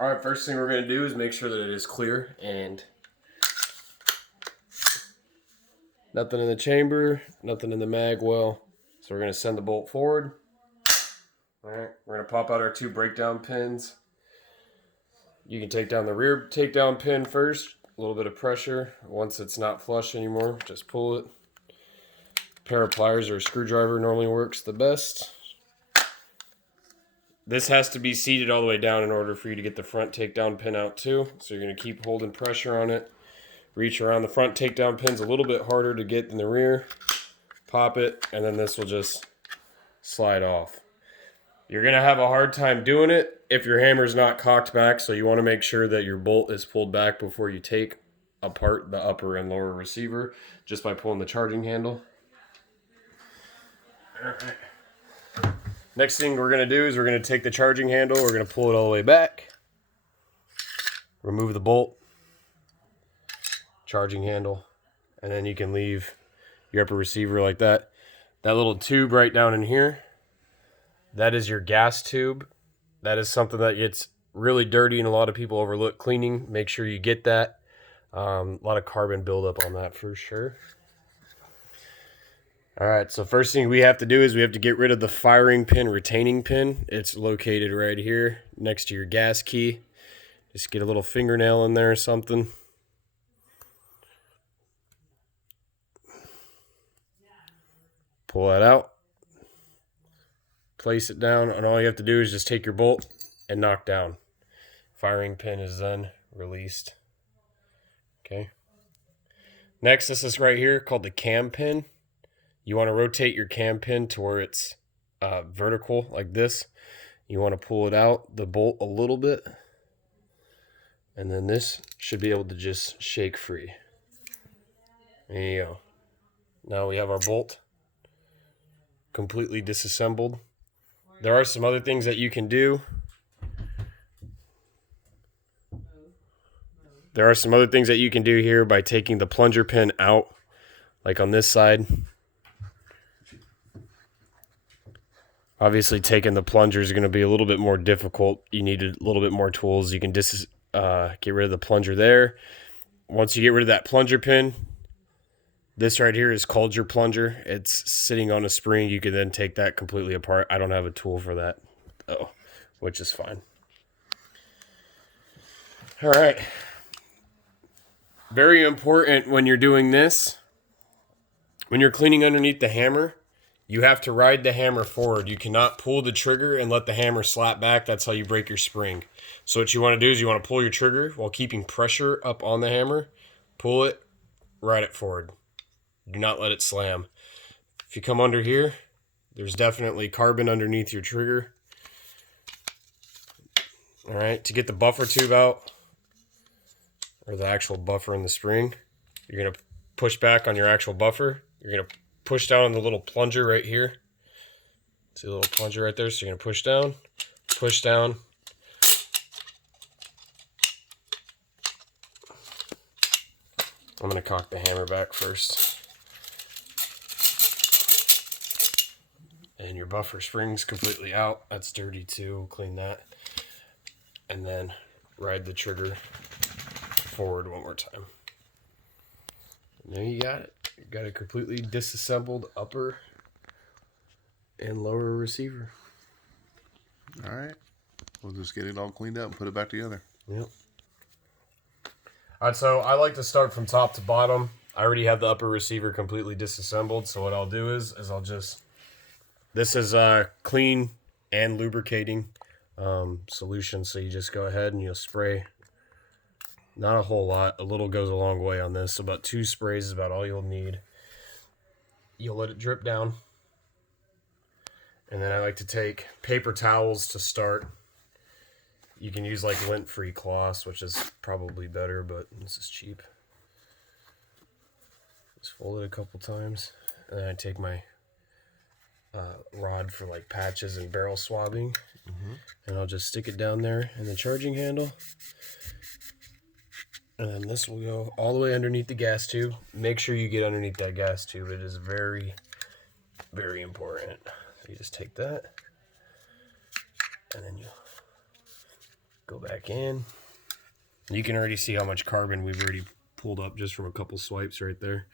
Alright, first thing we're going to do is make sure that it is clear and nothing in the chamber, nothing in the mag well. So we're going to send the bolt forward. Alright, we're going to pop out our 2 breakdown pins. You can take down the rear takedown pin first, a little bit of pressure. Once it's not flush anymore, just pull it. A pair of pliers or a screwdriver normally works the best. This has to be seated all the way down in order for you to get the front takedown pin out too. So you're going to keep holding pressure on it. Reach around the front takedown pins a little bit harder to get than the rear. Pop it, and then this will just slide off. You're going to have a hard time doing it if your hammer's not cocked back, so you want to make sure that your bolt is pulled back before you take apart the upper and lower receiver, just by pulling the charging handle. All right. Next thing we're going to do is we're going to take the charging handle, we're going to pull it all the way back, remove the bolt, charging handle, and then you can leave your upper receiver like that. That little tube right down in here, that is your gas tube. That is something that gets really dirty and a lot of people overlook cleaning. Make sure you get that. A lot of carbon buildup on that for sure. All right, so first thing we have to do is we have to get rid of the firing pin, retaining pin. It's located right here next to your gas key. Just get a little fingernail in there or something. Pull that out. Place it down, and all you have to do is just take your bolt and knock down. Firing pin is then released. Okay. Next, this is right here called the cam pin. You want to rotate your cam pin to where it's vertical like this. You want to pull it out, the bolt a little bit, and then this should be able to just shake free. There you go. Now we have our bolt completely disassembled. There are some other things that you can do. There are some other things that you can do here by taking the plunger pin out, like on this side. Obviously, taking the plunger is going to be a little bit more difficult. You need a little bit more tools. You can just get rid of the plunger there. Once you get rid of that plunger pin, this right here is called your plunger. It's sitting on a spring. You can then take that completely apart. I don't have a tool for that, though, which is fine. All right. Very important when you're doing this, when you're cleaning underneath the hammer, you have to ride the hammer forward. You cannot pull the trigger and let the hammer slap back. That's how you break your spring. So what you want to do is you want to pull your trigger while keeping pressure up on the hammer. Pull it, ride it forward. Do not let it slam. If you come under here, there's definitely carbon underneath your trigger. All right, to get the buffer tube out, or the actual buffer in the spring, you're going to push back on your actual buffer. You're going to push down on the little plunger right here. See the little plunger right there? So you're going to push down, push down. I'm going to cock the hammer back first. And your buffer spring's completely out. That's dirty too. We'll clean that. And then ride the trigger forward one more time. And there you got it. You got a completely disassembled upper and lower receiver. All right. We'll just get it all cleaned up and put it back together. Yep. All right, so I like to start from top to bottom. I already have the upper receiver completely disassembled, so what I'll do is I'll just... This is clean and lubricating solution, so you just go ahead and you'll spray. Not a whole lot. A little goes a long way on this. So about 2 sprays is about all you'll need. You'll let it drip down. And then I like to take paper towels to start. You can use like lint-free cloths, which is probably better, but this is cheap. Just fold it a couple times. And then I take my rod for like patches and barrel swabbing. And I'll just stick it down there in the charging handle. And then this will go all the way underneath the gas tube. Make sure you get underneath that gas tube. It is very, very important. So you just take that, and then you Go back in. You can already see how much carbon we've already pulled up just from a couple swipes right there.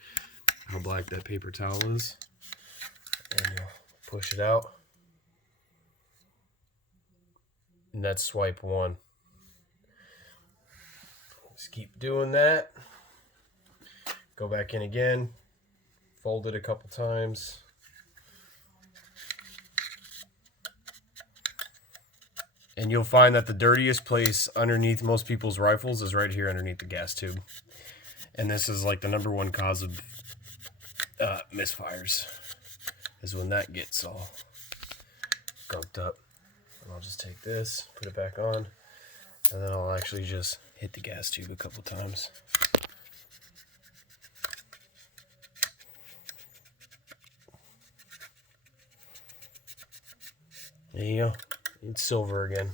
How black that paper towel is. And you'll push it out. And that's swipe 1. Just keep doing that. Go back in again. Fold it a couple times. And you'll find that the dirtiest place underneath most people's rifles is right here underneath the gas tube. And this is like the #1 cause of misfires, is when that gets all gunked up. And I'll just take this, put it back on, and then I'll actually just hit the gas tube a couple times. There you go. It's silver again.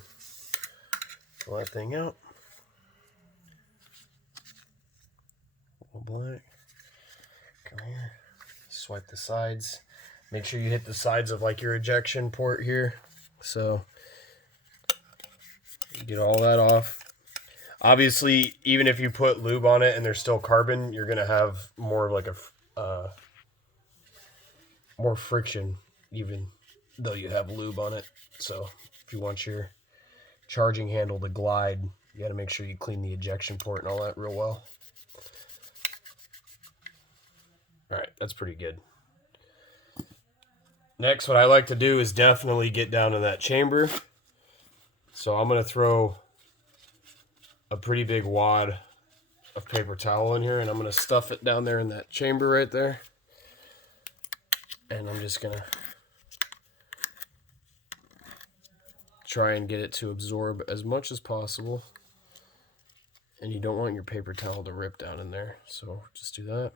Pull that thing out. A little black. Come here. Swipe the sides. Make sure you hit the sides of like your ejection port here. So you get all that off. Obviously, even if you put lube on it and there's still carbon, you're gonna have more of like a more friction, even though you have lube on it. So if you want your charging handle to glide, you got to make sure you clean the ejection port and all that real well. All right, that's pretty good. Next, what I like to do is definitely get down to that chamber. So I'm going to throw a pretty big wad of paper towel in here, and I'm going to stuff it down there in that chamber right there. And I'm just going to try and get it to absorb as much as possible. And you don't want your paper towel to rip down in there, so just do that.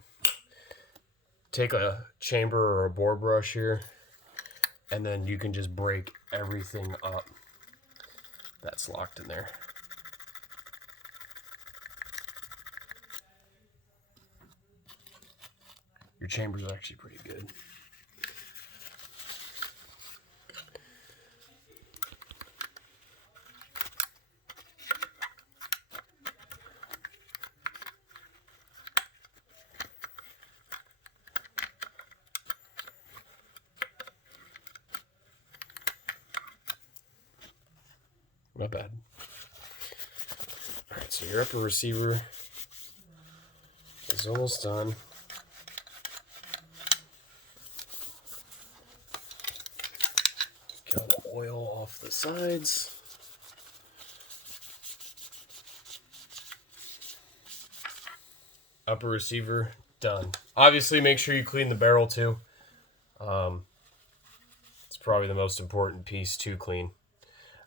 Take a chamber or a bore brush here, and then you can just break everything up that's locked in there. Your chamber's actually pretty good. Not bad. All right, so your upper receiver is almost done. Get all the oil off the sides. Upper receiver done. Obviously, make sure you clean the barrel too. It's probably the most important piece to clean.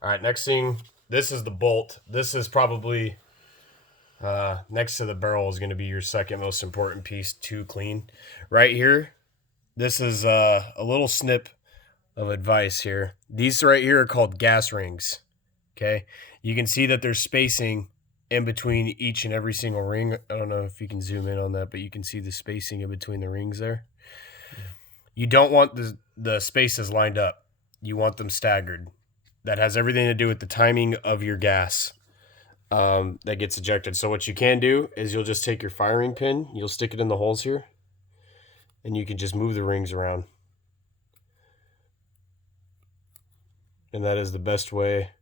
All right, next thing, this is the bolt. This is probably, next to the barrel, is going to be your second most important piece to clean. Right here, this is a little snip of advice here. These right here are called gas rings, okay? You can see that there's spacing in between each and every single ring. I don't know if you can zoom in on that, but you can see the spacing in between the rings there. Yeah. You don't want the spaces lined up. You want them staggered. That has everything to do with the timing of your gas that gets ejected. So what you can do is you'll just take your firing pin, you'll stick it in the holes here, and you can just move the rings around. And that is the best way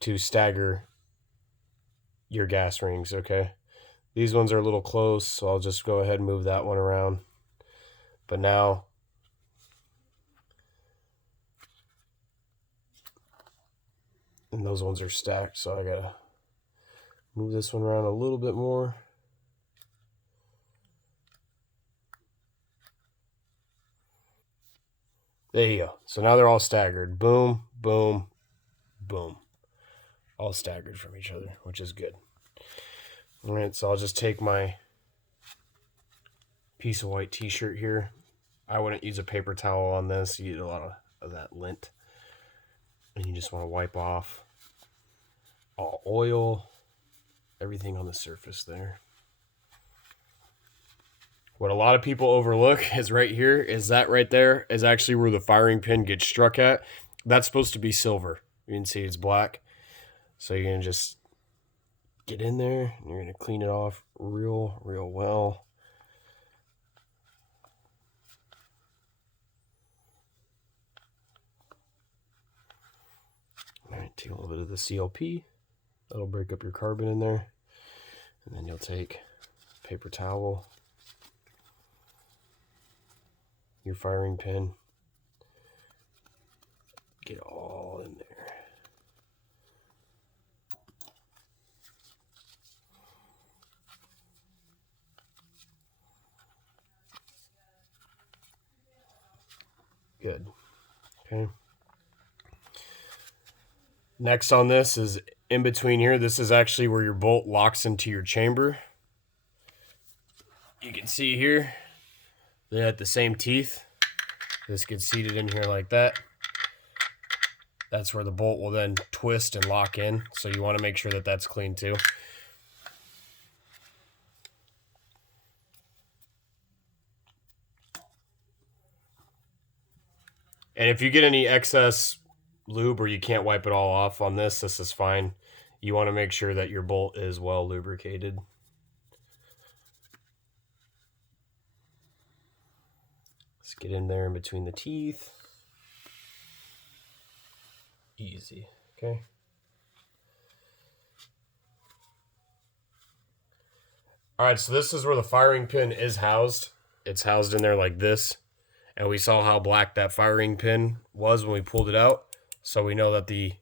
to stagger your gas rings, okay? These ones are a little close, so I'll just go ahead and move that one around. But now, and those ones are stacked, so I gotta move this one around a little bit more. There you go. So now they're all staggered. Boom, boom, boom. All staggered from each other, which is good. All right, so I'll just take my piece of white t-shirt here. I wouldn't use a paper towel on this. You get a lot of that lint. And you just want to wipe off all oil, everything on the surface there. What a lot of people overlook is right here, is that right there is actually where the firing pin gets struck at. That's supposed to be silver. You can see it's black. So you're going to just get in there and you're going to clean it off real well. All right, take a little bit of the CLP. That'll break up your carbon in there. And then you'll take a paper towel, your firing pin, get it all in there. Good. Okay. Next on this is in between here. This is actually where your bolt locks into your chamber. You can see here, they're at the same teeth. This gets seated in here like that. That's where the bolt will then twist and lock in. So you want to make sure that that's clean too. And if you get any excess lube or you can't wipe it all off on this is fine. You want to make sure that your bolt is well lubricated. Let's get in there in between the teeth. Easy, okay? All right, so this is where the firing pin is housed. It's housed in there like this. And we saw how black that firing pin was when we pulled it out. So we know that the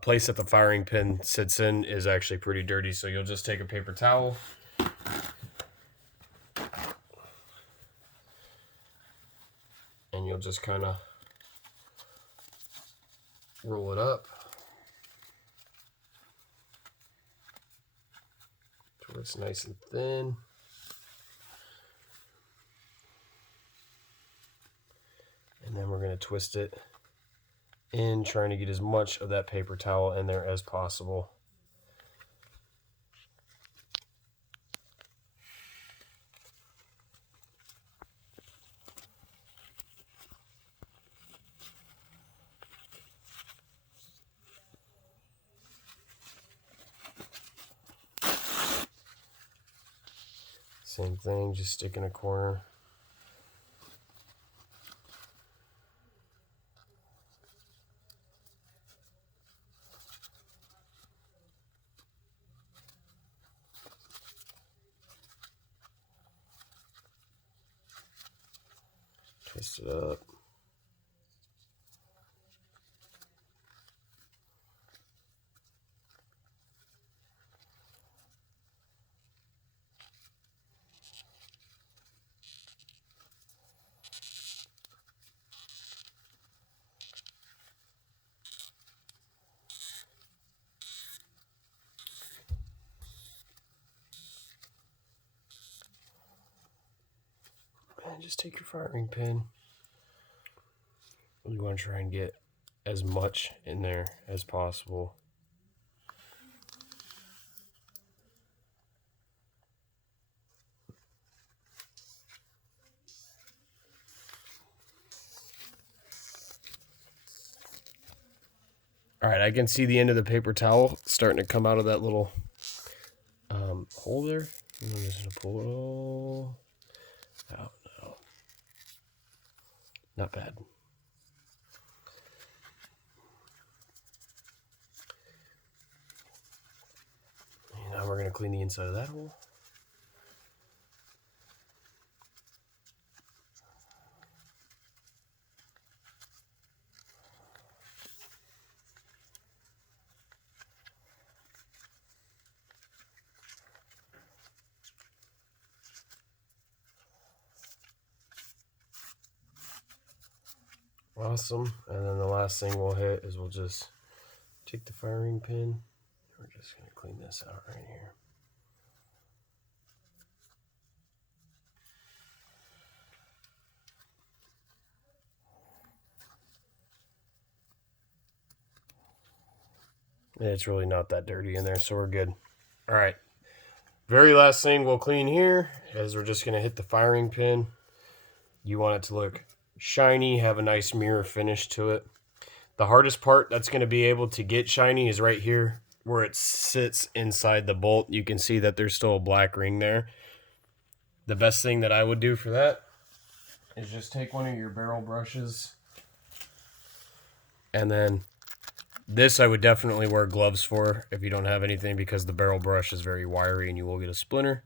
place that the firing pin sits in is actually pretty dirty. So you'll just take a paper towel. And you'll just kind of roll it up to where it's nice and thin. And then we're going to twist it in, trying to get as much of that paper towel in there as possible. Same thing, just stick in a corner. Twist it up. And just take your firing pin. You want to try and get as much in there as possible. All right, I can see the end of the paper towel starting to come out of that little hole there. And I'm just going to pull it all out now. Not bad. And now we're going to clean the inside of that hole. Awesome. And then the last thing we'll hit is we'll just take the firing pin. We're just going to clean this out right here. And it's really not that dirty in there, so we're good. All right. Very last thing we'll clean here is we're just going to hit the firing pin. You want it to look shiny, have a nice mirror finish to it. The hardest part that's going to be able to get shiny is right here where it sits inside the bolt, you can see that there's still a black ring there. The best thing that I would do for that is just take one of your barrel brushes, and then this I would definitely wear gloves for if you don't have anything, because the barrel brush is very wiry and you will get a splinter.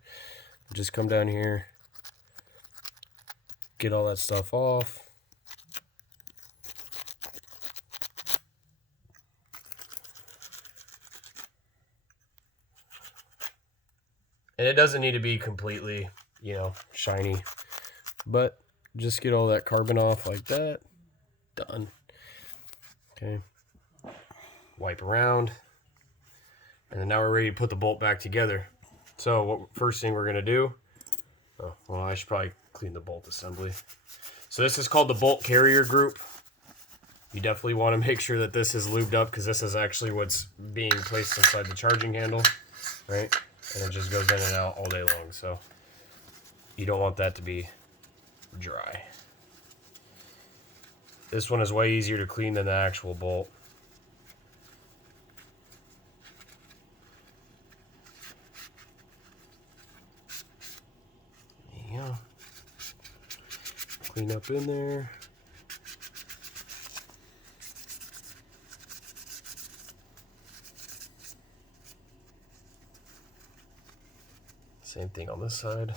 Just come down here, get all that stuff off. And it doesn't need to be completely, you know, shiny, but just get all that carbon off like that. Done. Okay. Wipe around. And then now we're ready to put the bolt back together. So what first thing we're going to do, oh, well, I should probably clean the bolt assembly. So this is called the bolt carrier group. You definitely want to make sure that this is lubed up, because this is actually what's being placed inside the charging handle, right? And it just goes in and out all day long, so you don't want that to be dry. This one is way easier to clean than the actual bolt. There you go. Clean up in there. Same thing on this side.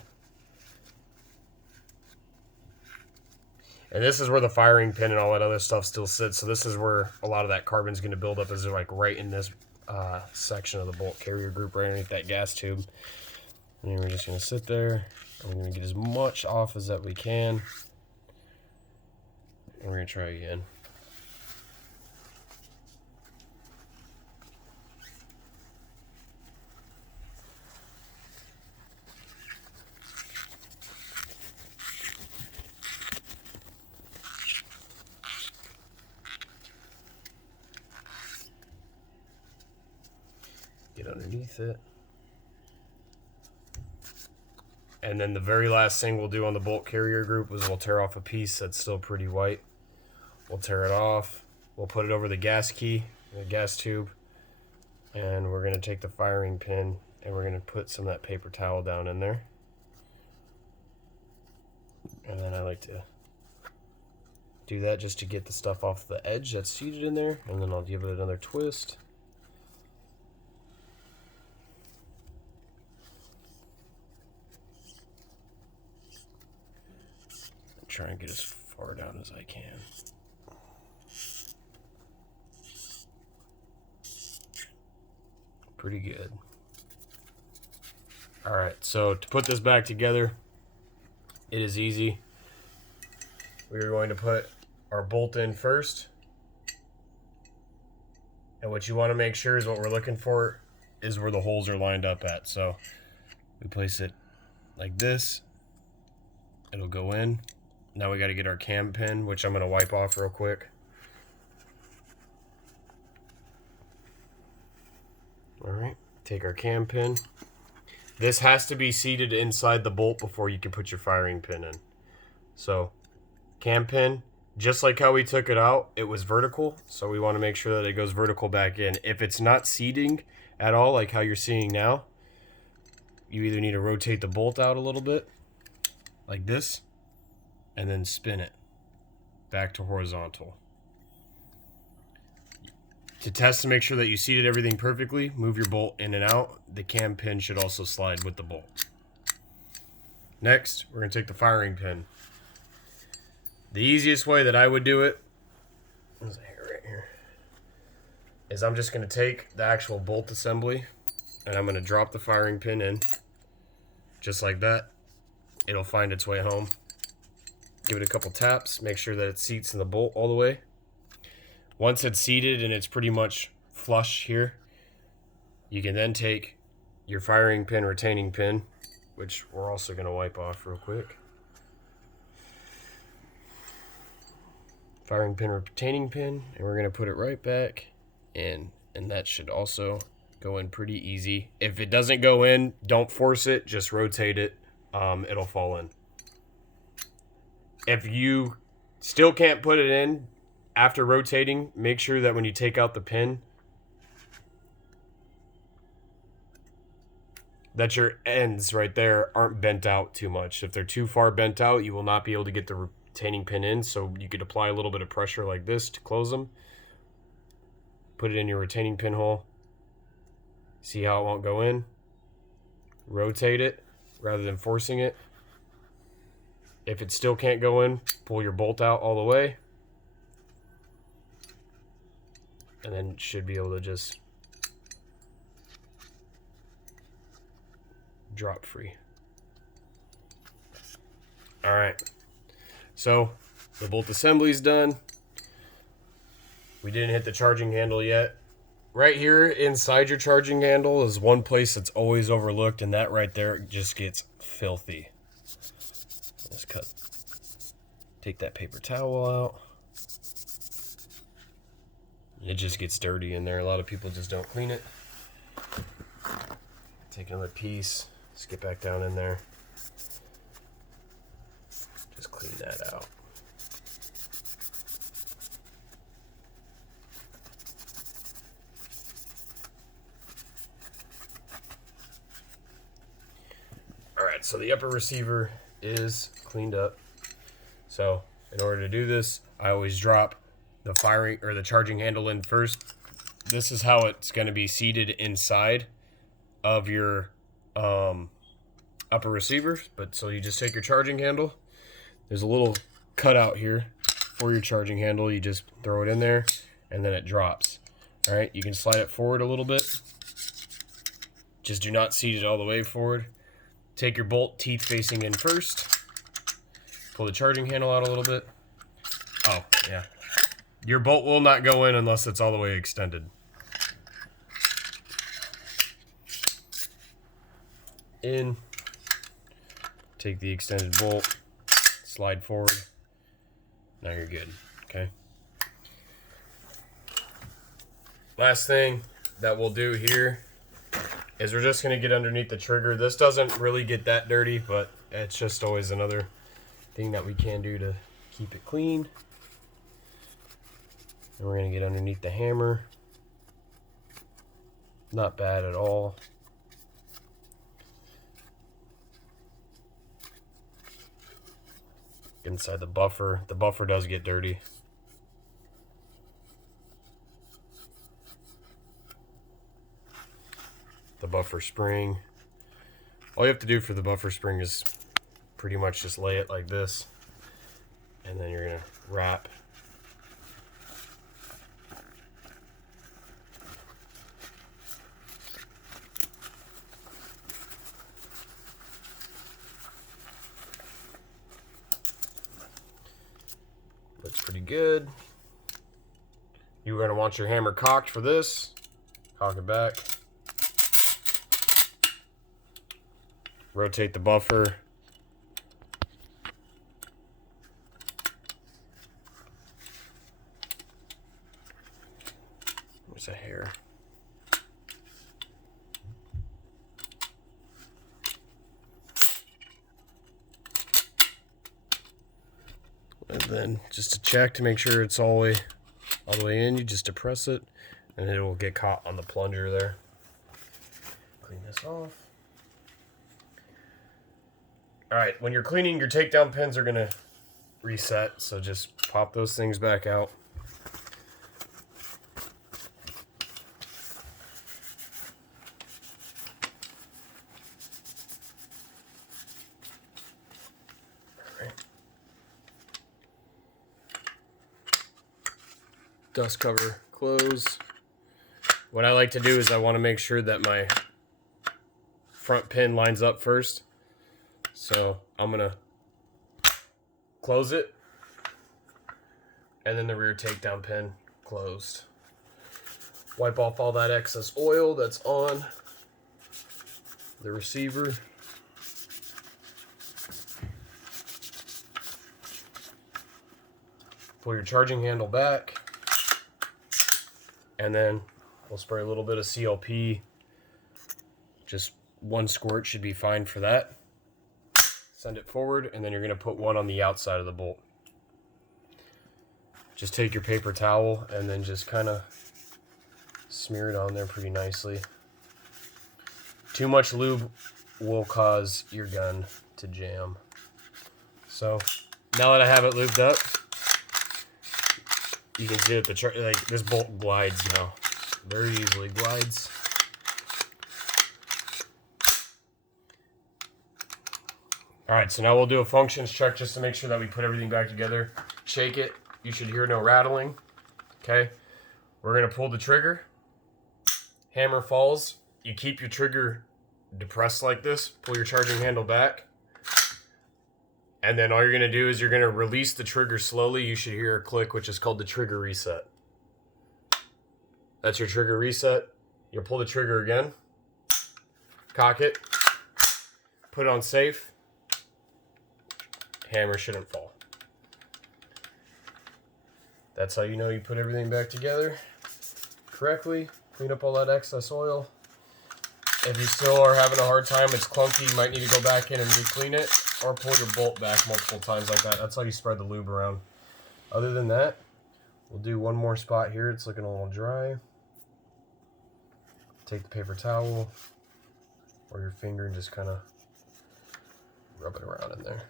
And this is where the firing pin and all that other stuff still sits. So this is where a lot of that carbon is going to build up, as they're like right in this section of the bolt carrier group, right underneath that gas tube. And then we're just going to sit there. And we're going to get as much off as that we can. And we're going to try again. Get underneath it. And then the very last thing we'll do on the bolt carrier group is we'll tear off a piece that's still pretty white. We'll tear it off. We'll put it over the gas key, the gas tube. And we're going to take the firing pin and we're going to put some of that paper towel down in there. And then I like to do that just to get the stuff off the edge that's seated in there. And then I'll give it another twist. Try and get as far down as I can. Pretty good. Alright, so to put this back together, it is easy. We're going to put our bolt in first. And what you want to make sure is what we're looking for is where the holes are lined up at. So we place it like this. It'll go in. Now we got to get our cam pin, which I'm going to wipe off real quick. Alright, take our cam pin. This has to be seated inside the bolt before you can put your firing pin in. So, cam pin, just like how we took it out, it was vertical. So we want to make sure that it goes vertical back in. If it's not seating at all, like how you're seeing now, you either need to rotate the bolt out a little bit, like this, and then spin it back to horizontal. To test to make sure that you seated everything perfectly, move your bolt in and out. The cam pin should also slide with the bolt. Next, we're going to take the firing pin. The easiest way that I would do it, there's a hair right here, is I'm just going to take the actual bolt assembly and I'm going to drop the firing pin in, just like that. It'll find its way home. Give it a couple taps, make sure that it seats in the bolt all the way. Once it's seated and it's pretty much flush here, you can then take your firing pin retaining pin, which we're also going to wipe off real quick. Firing pin retaining pin, and we're going to put it right back in, and that should also go in pretty easy. If it doesn't go in, don't force it, just rotate it. It'll fall in. If you still can't put it in after rotating, make sure that when you take out the pin, that your ends right there aren't bent out too much. If they're too far bent out, you will not be able to get the retaining pin in. So you could apply a little bit of pressure like this to close them. Put it in your retaining pin hole. See how it won't go in? Rotate it rather than forcing it. If it still can't go in, pull your bolt out all the way. And then it should be able to just drop free. All right. So the bolt assembly is done. We didn't hit the charging handle yet. Right here inside your charging handle is one place that's always overlooked, and that right there just gets filthy. Let's take that paper towel out. It just gets dirty in there. A lot of people just don't clean it. Take another piece, just get back down in there. Just clean that out. Alright, so the upper receiver is cleaned up. So in order to do this, I always drop the firing or the charging handle in first. This is how it's going to be seated inside of your upper receiver. But so you just take your charging handle. There's a little cutout here for your charging handle. You just throw it in there and then it drops. All right, you can slide it forward a little bit. Just do not seat it all the way forward. Take your bolt teeth facing in first. Pull the charging handle out a little bit. Oh, yeah. Your bolt will not go in unless it's all the way extended. In. Take the extended bolt. Slide forward. Now you're good. Okay. Last thing that we'll do here is we're just going to get underneath the trigger. This doesn't really get that dirty, but it's just always another thing that we can do to keep it clean. And we're going to get underneath the hammer. Not bad at all. Inside the buffer. The buffer does get dirty. The buffer spring. All you have to do for the buffer spring is pretty much just lay it like this, and then you're gonna wrap looks pretty good. You're gonna want your hammer cocked for this. Cock it back. Rotate the buffer. There's a hair. And then just to check to make sure it's all the way in, you just depress it and it will get caught on the plunger there. Clean this off. Alright, when you're cleaning, your takedown pins are going to reset, so just pop those things back out. Alright. Dust cover closed. What I like to do is I want to make sure that my front pin lines up first. So I'm going to close it, and then the rear takedown pin closed. Wipe off all that excess oil that's on the receiver. Pull your charging handle back, and then we'll spray a little bit of CLP. Just one squirt should be fine for that. Send it forward, and then you're going to put one on the outside of the bolt. Just take your paper towel and then just kind of smear it on there pretty nicely. Too much lube will cause your gun to jam. So now that I have it lubed up, you can see that like this bolt glides now. Very easily glides. Alright, so now we'll do a functions check just to make sure that we put everything back together. Shake it. You should hear no rattling. Okay. We're going to pull the trigger. Hammer falls. You keep your trigger depressed like this. Pull your charging handle back. And then all you're going to do is you're going to release the trigger slowly. You should hear a click, which is called the trigger reset. That's your trigger reset. You'll pull the trigger again. Cock it. Put it on safe. Hammer shouldn't fall. That's how you know you put everything back together correctly. Clean up all that excess oil. If you still are having a hard time, it's clunky, you might need to go back in and re-clean it, or pull your bolt back multiple times like that. That's how you spread the lube around. Other than that, we'll do one more spot here. It's looking a little dry. Take the paper towel or your finger and just kind of rub it around in there.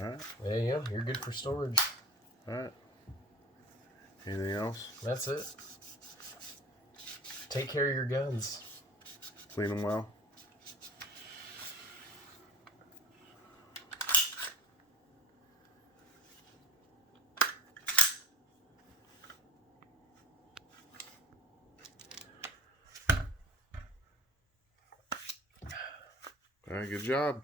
All right. There you go. You're good for storage. All right. Anything else? That's it. Take care of your guns. Clean them well. All right, good job.